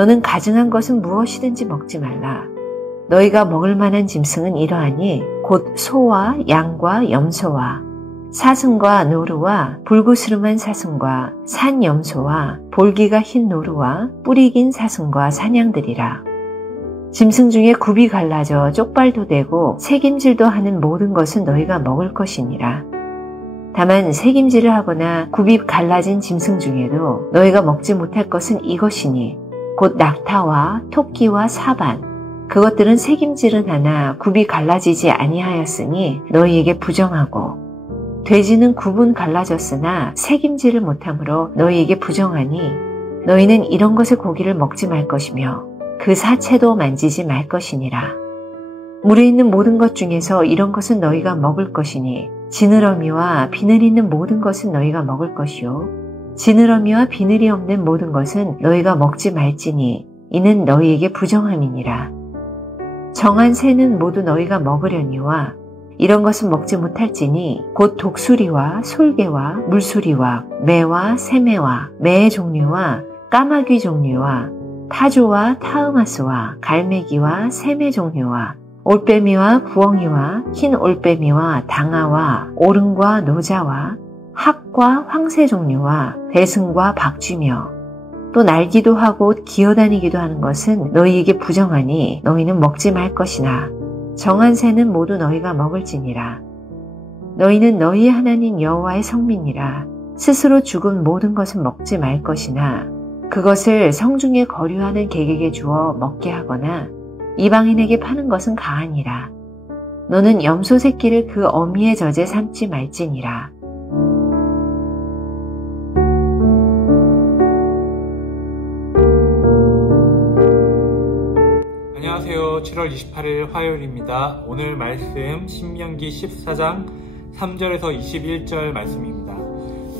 너는 가증한 것은 무엇이든지 먹지 말라. 너희가 먹을 만한 짐승은 이러하니 곧 소와 양과 염소와 사슴과 노루와 불구스름한 사슴과 산 염소와 볼기가 흰 노루와 뿌리 긴 사슴과 사냥들이라. 짐승 중에 굽이 갈라져 쪽발도 되고 새김질도 하는 모든 것은 너희가 먹을 것이니라. 다만 새김질을 하거나 굽이 갈라진 짐승 중에도 너희가 먹지 못할 것은 이것이니 곧 낙타와 토끼와 사반, 그것들은 새김질은 하나 굽이 갈라지지 아니하였으니 너희에게 부정하고, 돼지는 굽은 갈라졌으나 새김질을 못하므로 너희에게 부정하니 너희는 이런 것의 고기를 먹지 말 것이며 그 사체도 만지지 말 것이니라. 물에 있는 모든 것 중에서 이런 것은 너희가 먹을 것이니 지느러미와 비늘 있는 모든 것은 너희가 먹을 것이요 지느러미와 비늘이 없는 모든 것은 너희가 먹지 말지니 이는 너희에게 부정함이니라. 정한 새는 모두 너희가 먹으려니와 이런 것은 먹지 못할지니 곧 독수리와 솔개와 물수리와 매와 새매와 매의 종류와 까마귀 종류와 타조와 타으마스와 갈매기와 새매 종류와 올빼미와 부엉이와 흰 올빼미와 당아와 오름과 노자와 학과 황새 종류와 대승과 박쥐며 또 날기도 하고 기어다니기도 하는 것은 너희에게 부정하니 너희는 먹지 말 것이나 정한 새는 모두 너희가 먹을지니라. 너희는 너희 하나님 여호와의 성민이라. 스스로 죽은 모든 것은 먹지 말 것이나 그것을 성중에 거류하는 객에게 주어 먹게 하거나 이방인에게 파는 것은 가하니라. 너는 염소 새끼를 그 어미의 젖에 삼지 말지니라. 안녕하세요. 7월 28일 화요일입니다. 오늘 말씀 신명기 14장 3절에서 21절 말씀입니다.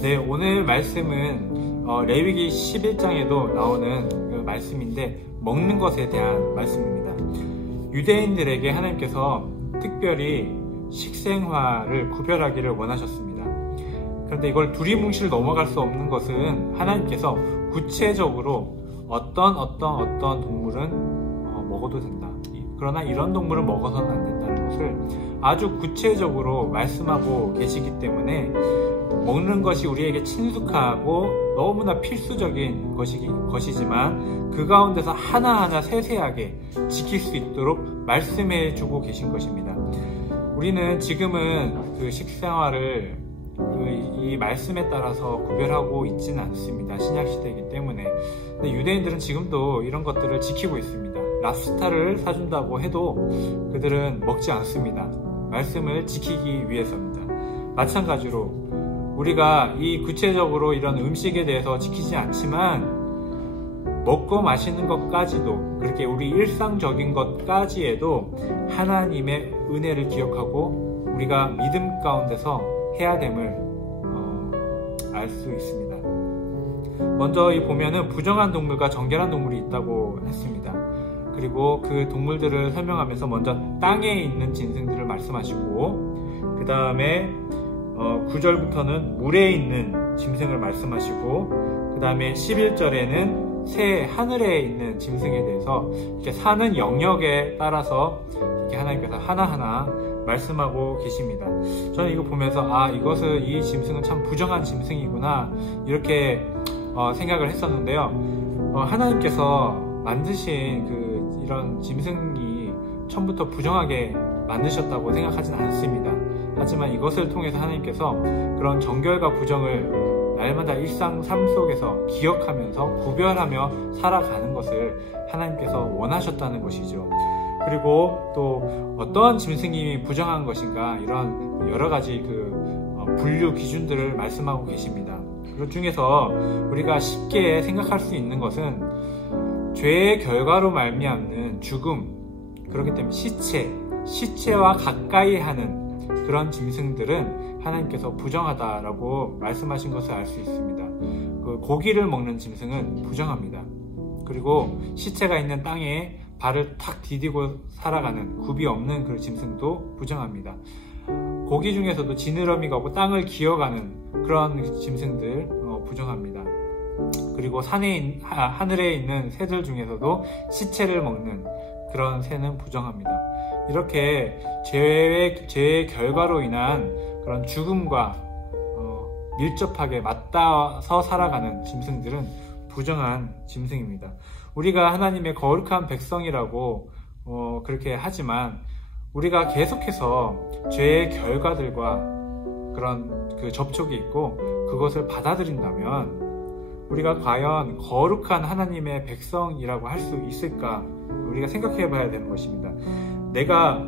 네, 오늘 말씀은 레위기 11장에도 나오는 그 말씀인데 먹는 것에 대한 말씀입니다. 유대인들에게 하나님께서 특별히 식생활을 구별하기를 원하셨습니다. 그런데 이걸 두리뭉실 넘어갈 수 없는 것은 하나님께서 구체적으로 어떤 동물은 먹어도 된다. 그러나 이런 동물은 먹어서는 안 된다는 것을 아주 구체적으로 말씀하고 계시기 때문에 먹는 것이 우리에게 친숙하고 너무나 필수적인 것이지만 그 가운데서 하나하나 세세하게 지킬 수 있도록 말씀해 주고 계신 것입니다. 우리는 지금은 그 식생활을 이 말씀에 따라서 구별하고 있지는 않습니다. 신약시대이기 때문에. 근데 유대인들은 지금도 이런 것들을 지키고 있습니다. 랍스타를 사준다고 해도 그들은 먹지 않습니다. 말씀을 지키기 위해서입니다. 마찬가지로 우리가 이 구체적으로 이런 음식에 대해서 지키지 않지만 먹고 마시는 것까지도 그렇게 우리 일상적인 것까지에도 하나님의 은혜를 기억하고 우리가 믿음 가운데서 해야 됨을 알 수 있습니다. 먼저 이 보면은 부정한 동물과 정결한 동물이 있다고 했습니다. 그리고 그 동물들을 설명하면서 먼저 땅에 있는 짐승들을 말씀하시고 그 다음에 9절부터는 물에 있는 짐승을 말씀하시고 그 다음에 11절에는 새 하늘에 있는 짐승에 대해서 이렇게 사는 영역에 따라서 이렇게 하나님께서 하나하나 말씀하고 계십니다. 저는 이거 보면서 이 짐승은 참 부정한 짐승이구나 이렇게 생각을 했었는데요. 하나님께서 만드신 이런 짐승이 처음부터 부정하게 만드셨다고 생각하진 않습니다. 하지만 이것을 통해서 하나님께서 그런 정결과 부정을 날마다 일상 삶 속에서 기억하면서 구별하며 살아가는 것을 하나님께서 원하셨다는 것이죠. 그리고 또 어떠한 짐승이 부정한 것인가 이런 여러 가지 분류 기준들을 말씀하고 계십니다. 그 중에서 우리가 쉽게 생각할 수 있는 것은 죄의 결과로 말미암는 죽음, 그렇기 때문에 시체와 가까이 하는 그런 짐승들은 하나님께서 부정하다라고 말씀하신 것을 알 수 있습니다. 고기를 먹는 짐승은 부정합니다. 그리고 시체가 있는 땅에 발을 탁 디디고 살아가는 굽이 없는 그 짐승도 부정합니다. 고기 중에서도 지느러미가 없고 땅을 기어가는 그런 짐승들 부정합니다. 그리고 하늘에 있는 새들 중에서도 시체를 먹는 그런 새는 부정합니다. 이렇게 죄의 결과로 인한 그런 죽음과 밀접하게 맞닿아서 살아가는 짐승들은 부정한 짐승입니다. 우리가 하나님의 거룩한 백성이라고 그렇게 하지만 우리가 계속해서 죄의 결과들과 그런 그 접촉이 있고 그것을 받아들인다면 우리가 과연 거룩한 하나님의 백성이라고 할 수 있을까? 우리가 생각해 봐야 되는 것입니다. 내가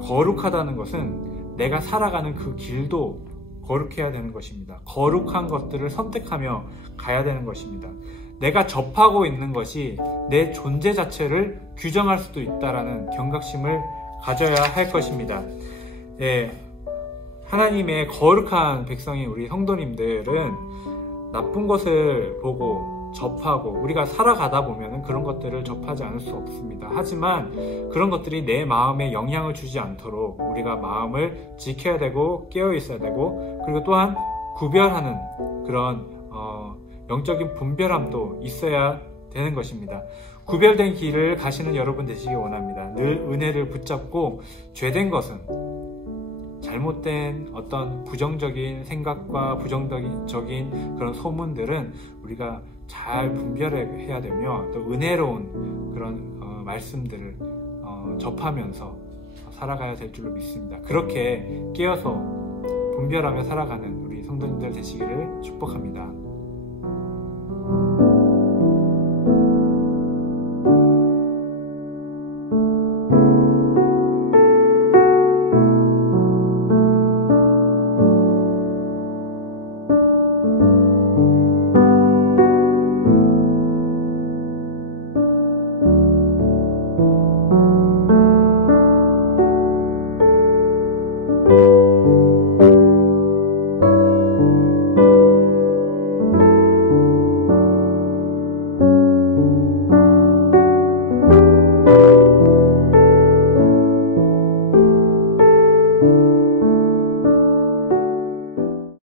거룩하다는 것은 내가 살아가는 그 길도 거룩해야 되는 것입니다. 거룩한 것들을 선택하며 가야 되는 것입니다. 내가 접하고 있는 것이 내 존재 자체를 규정할 수도 있다라는 경각심을 가져야 할 것입니다. 예, 하나님의 거룩한 백성인 우리 성도님들은 나쁜 것을 보고 접하고 우리가 살아가다 보면 그런 것들을 접하지 않을 수 없습니다. 하지만 그런 것들이 내 마음에 영향을 주지 않도록 우리가 마음을 지켜야 되고 깨어 있어야 되고 그리고 또한 구별하는 그런 영적인 분별함도 있어야 되는 것입니다. 구별된 길을 가시는 여러분 되시기 원합니다. 늘 은혜를 붙잡고 죄된 것은 잘못된 어떤 부정적인 생각과 부정적인 그런 소문들은 우리가 잘 분별해야 되며 또 은혜로운 그런 말씀들을 접하면서 살아가야 될 줄로 믿습니다. 그렇게 깨어서 분별하며 살아가는 우리 성도님들 되시기를 축복합니다.